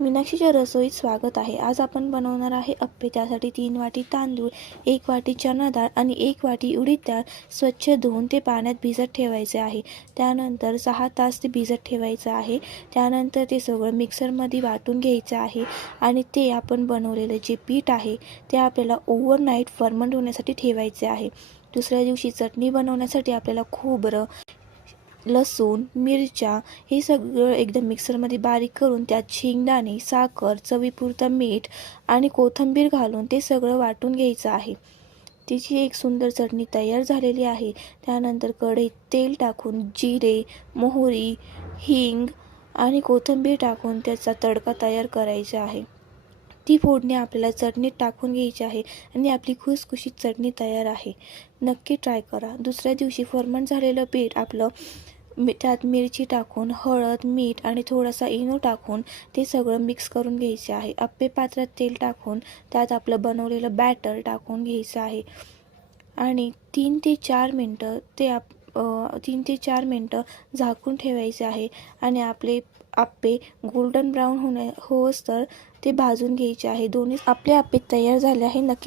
मीनाक्षीच्या रसोईत स्वागत आहे. आज आपण बनवणार आहे अप्पे. त्यासाठी 3 वाटी तांदूळ, 1 वाटी चणा डाळ आणि 1 वाटी उडीद डाळ स्वच्छ धुवून ते पाण्यात भिजत ठेवायचे आहे. त्यानंतर 6 तास ते भिजत ठेवायचं आहे. त्यानंतर ते सगळं मिक्सरमध्ये वाटून घ्यायचं आहे आणि ते आपण बनवलेलं जे पीठ आहे ते आपल्याला ओव्हरनाईट फर्मंट होण्यासाठी ठेवायचे आहे. दुसऱ्या दिवशी चटणी बनवण्यासाठी आपल्याला खोबरं, लसूण, मिरच्या हे सगळं एकदम मिक्सरमध्ये बारीक करून त्यात शेंगदाणे, साखर, चवीपुरतं मीठ आणि कोथिंबीर घालून ते सगळं वाटून घ्यायचं आहे. तिची एक सुंदर चटणी तयार झालेली आहे. त्यानंतर कढईत तेल टाकून जिरे, मोहरी, हिंग आणि कोथिंबीर टाकून त्याचा तडका तयार करायचा आहे. ती फोडणी आपल्याला चटणीत टाकून घ्यायची आहे आणि आपली खुसखुशीत चटणी तयार आहे. नक्की ट्राय करा. दुसऱ्या दिवशी फर्मंट झालेलं पीठ आपलं त्यात मिरची टाकून, हळद, मीठ आणि थोडासा इनो टाकून ते सगळं मिक्स करून घ्यायचे आहे. अप्पे पात्रात तेल टाकून त्यात आपलं बनवलेलं बॅटर टाकून घ्यायचं आहे आणि 3 ते 4 मिनटं 3 ते 4 मिनटं झाकून ठेवायचे आहे आणि आपले अप्पे गोल्डन ब्राऊन होईस्तोवर ते भाजून घ्यायचे आहे. आपले अप्पे तयार झाले आहे. नक्की